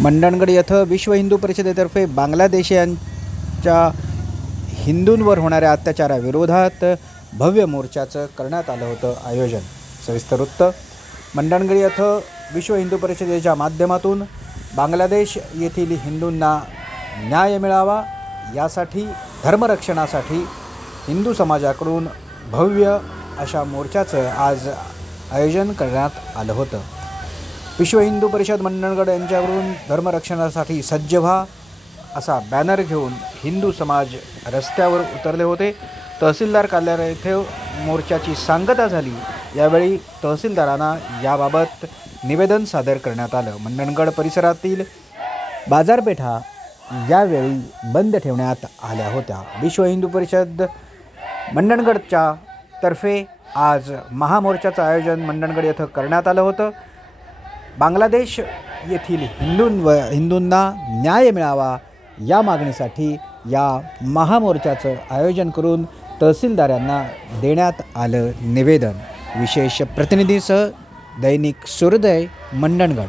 मंडणगड येथं विश्व हिंदू परिषदेतर्फे बांगलादेशीयांच्या हिंदूंवर होणाऱ्या अत्याचाराविरोधात भव्य मोर्चाचं करण्यात आलं होतं आयोजन. सविस्तर वृत्त मंडणगड येथं विश्व हिंदू परिषदेच्या माध्यमातून बांगलादेश येथील हिंदूंना न्याय मिळावा यासाठी धर्मरक्षणासाठी हिंदू समाजाकडून भव्य अशा मोर्चाचं आज आयोजन करण्यात आलं होतं. विश्व हिंदू परिषद मंडणगड यांच्याकडून धर्मरक्षणासाठी सज्ज व्हा असा बॅनर घेऊन हिंदू समाज रस्त्यावर उतरले होते. तहसीलदार कार्यालय येथे मोर्चाची सांगता झाली. यावेळी तहसीलदारांना याबाबत निवेदन सादर करण्यात आलं. मंडणगड परिसरातील बाजारपेठा यावेळी बंद ठेवण्यात आल्या होत्या. विश्व हिंदू परिषद मंडणगडच्या तर्फे आज महामोर्चाचं आयोजन मंडणगड येथे करण्यात आलं होतं. बांगलादेश येथील हिंदूंव हिंदूंना न्याय मिळावा या मागणीसाठी या महामोर्चाचं आयोजन करून तहसीलदारांना देण्यात आलं निवेदन. विशेष प्रतिनिधीसह दैनिक सूर्योदय मंडणगड.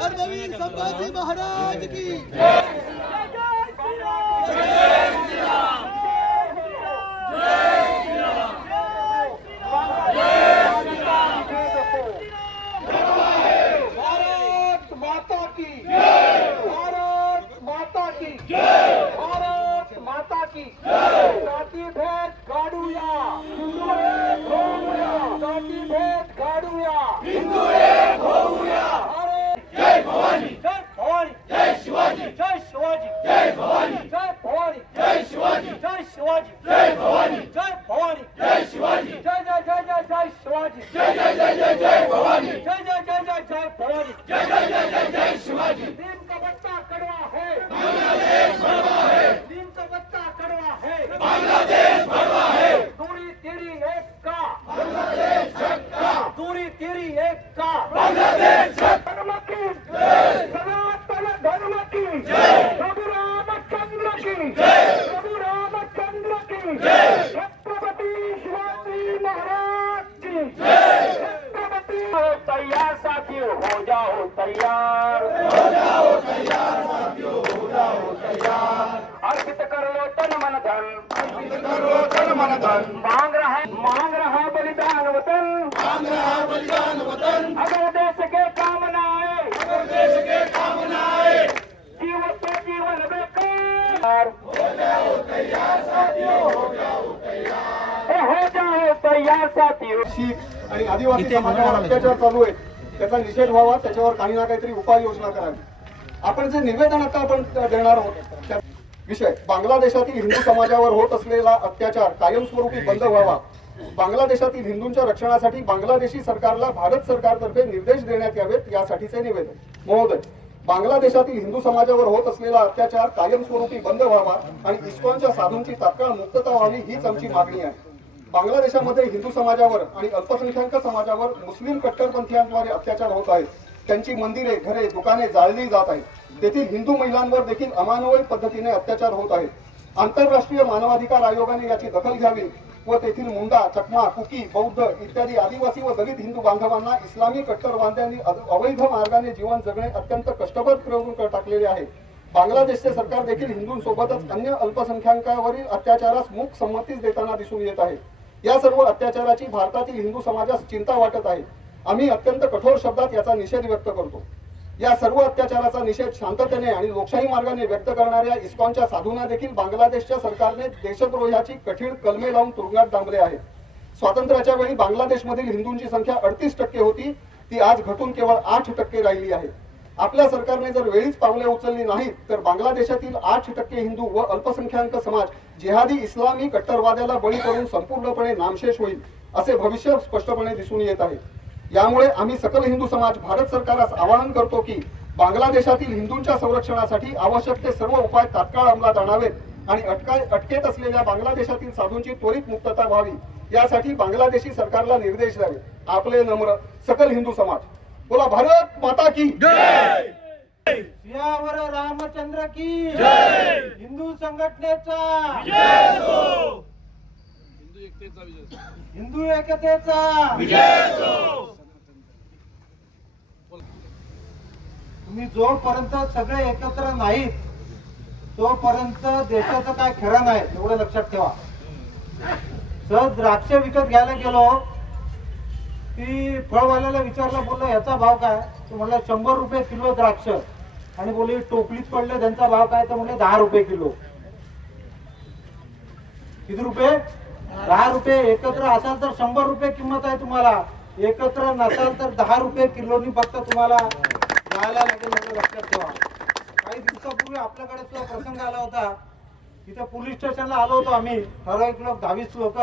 धर्मवीर संभाजी महाराज की भारत माता की भारत माता की भारत माता की जाती भेद हिंदू शिवाजी जय शिवाजी जय भवानी जय भवानी जय शिवाजी जय शिवाजी जय भवानी जय भवानी जय शिवाजी जय जय जय जय जय शिवाजी जय जय जय जय जय भवानी जय जय जय जय जय भवानी जय जय जय जय जय शिवाजी दिन का बच्चा कड़वा है बांग्लादेश बड़वा है दिन का बच्चा कड़वा है बांग्लादेश बड़वा है दूरी तेरी एक का बांग्लादेश का दूरी तेरी एक का बांग्लादेश धर्म की सनातन धर्म की प्रभु रामचंद्र की प्रभु रामचंद्र की शिवाजी महाराज की हो तैयार साथियों हो जाओ तैयार हो जाओ तैयार साथियों हो जाओ तैयार अर्पित कर लो तन मन धन अर्पित कर लो तन मन धन मांग रहा मांग रहा बलिदान वतन मांग रहा बलिदान वतन अगर देश के काम न आए अगर देश के काम न आए जीवन तो जीवन बेकार हो जाओ तैयार साथियों हो जाओ तैयार हो जाओ तैयार साथियों शीख आणि आदिवासी समाजावर अत्याचार चालू आहे. त्याचा निषेध व्हावा त्याच्यावर काही ना काहीतरी उपाययोजना करावी. आपण जे निवेदन आता आपण देणार आहोत त्या विषय बांगलादेशातील हिंदू समाजावर होत असलेला अत्याचार कायमस्वरूपी बंद व्हावा. बांगलादेशातील हिंदूंच्या रक्षणासाठी बांगलादेशी सरकारला भारत सरकारतर्फे निर्देश देण्यात यावेत यासाठीचे निवेदन. महोदय. बांगलादेशातील हिंदू समाजावर होत असलेला अत्याचार कायमस्वरूपी बंद व्हावा आणि इस्कॉनच्या साधूंची तात्काळ मुक्तता व्हावी हीच आमची मागणी आहे. बांगलादेशामध्ये हिंदू समाजावर आणि अल्पसंख्याक समाजावर मुस्लिम कट्टरपंथीयांद्वारे अत्याचार होत आहेत. त्यांची मंदिरे घरे दुकाने जाळली जात आहेत. तेथील हिंदू महिलांवर देखील अमानवय पद्धतीने अत्याचार होत आहेत. आंतरराष्ट्रीय मानवाधिकार आयोगाने याची दखल घ्यावी व तेथील मुंडा चकमा कुकी बौद्ध इत्यादी आदिवासी व दलित हिंदू बांधवांना इस्लामी कट्टरवाद्यांनी अवैध मार्गाने जीवन जगणे अत्यंत कष्टप्रद करून टाकलेले आहे. बांगलादेशचे सरकार देखील हिंदूंसोबतच अन्य अल्पसंख्याकावरील अत्याचारास मूक संमतीच देताना दिसून येत आहे. या सर्व अत्याचाराची भारतातील हिंदू समाजास चिंता वाटत आहे. आम्ही अत्यंत कठोर शब्दात याचा निषेध व्यक्त करतो. या सर्व अत्याचाराचा निषेध शांततेने आणि लोकशाही मार्गाने व्यक्त करणाऱ्या इस्कॉनच्या साधूंना देखील बांगलादेशच्या सरकारने देशद्रोहाची कठीण कलमे लावून तुरुंगात डांबले आहे स्वातंत्र्याच्या वेळी बांगलादेशमधील हिंदूंची संख्या अडतीस टक्के होती ती आज घटून केवळ आठ टक्के राहिली आहे. आपल्या सरकारने जर वेळीच पावले उचलली नाहीत तर बांगलादेशातील आठ टक्के हिंदू व अल्पसंख्याक समाज जिहादी इस्लामी कट्टरवाद्याला बळी करून संपूर्णपणे नामशेष होईल असे भविष्य स्पष्टपणे दिसून येत आहे. यामुळे आम्ही सकल हिंदू समाज भारत सरकारास आवाहन करतो की बांगलादेशातील हिंदूंच्या संरक्षणासाठी आवश्यक ते सर्व उपाय तात्काळ अंमलात आणावेत आणि अटका अटकेत असलेल्या बांगलादेशातील साधूंची त्वरित मुक्तता व्हावी. यासाठी बांगलादेशी सरकारला निर्देश द्यावे. आपले नम्र सकल हिंदू समाज. बोला भारत माता की सियावर रामचंद्र की हिंदू संघटनेचा हिंदू एकतेचा तुम्ही जोपर्यंत सगळे एकत्र नाहीत तोपर्यंत देशाचं काय खरं नाही एवढं लक्षात ठेवा. सहज द्राक्ष विकत घ्यायला गेलो की फळवाल्याला विचारलं बोललो याचा भाव काय? तो म्हणला शंभर रुपये किलो द्राक्ष. आणि बोलले टोपलीत पडले त्यांचा भाव काय? तर म्हणले दहा रुपये किलो. किती रुपये? दहा रुपये. एकत्र असाल तर शंभर रुपये किंमत आहे तुम्हाला. एकत्र नसाल तर दहा रुपये किलोनी फक्त तुम्हाला. राहायला लागेल एवढं लक्षात ठेवा. काही दिवसापूर्वी आपल्याकडे तो प्रसंग आला होता. तिथे पोलीस स्टेशनला आलो होतो आम्ही. ठराविक लोक दहावीस लोक.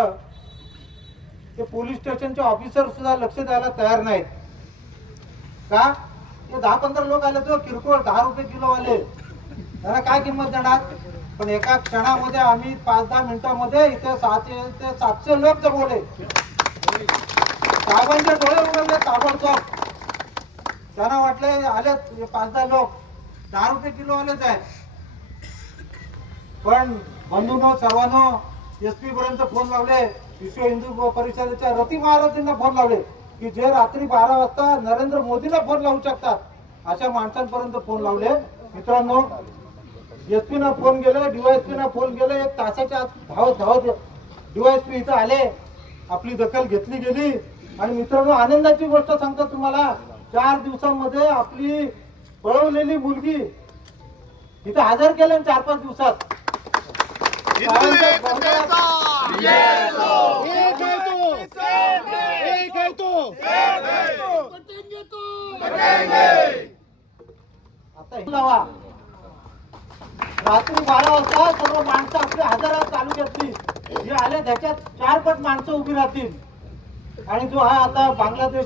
ते पोलीस स्टेशनचे ऑफिसर सुद्धा लक्ष द्यायला तयार नाहीत. का? ते दहा पंधरा लोक आले तो किरकोळ दहा रुपये किलो वाले त्यांना काय किंमत देणार? पण एका क्षणामध्ये आम्ही पाच दहा मिनिटामध्ये इथे सहाशे ते सातशे लोक जगवले साहेबांचे डोळे उघडले ताबडतोब. त्यांना वाटले आलेच पाच दहा लोक. दहा रुपये किलो आलेच आहेत पण बंधूनो सर्वांनो एस पी पर्यंत फोन लावले. विश्व हिंदू परिषदेच्या रती महाराजांना फोन लावले की जे रात्री बारा वाजता नरेंद्र मोदीला फोन लावू शकतात अशा माणसांपर्यंत फोन लावले. मित्रांनो एस पी न फोन गेले डीवायएसपी ना फोन गेले एक तासाच्या आत धावत धावत डीवायएसपी इथं आले. आपली दखल घेतली गेली. आणि मित्रांनो आनंदाची गोष्ट सांगतो तुम्हाला. चार दिवसामध्ये आपली पळवलेली मुलगी इथं हजर केलं चार पाच दिवसात. आता लावा रात्री बारा वाजता सर्व माणसं आपली हजारात चालू घेतली. जे आले त्याच्यात चार पट माणसं उभी राहतील. आणि जो हा आता बांगलादेश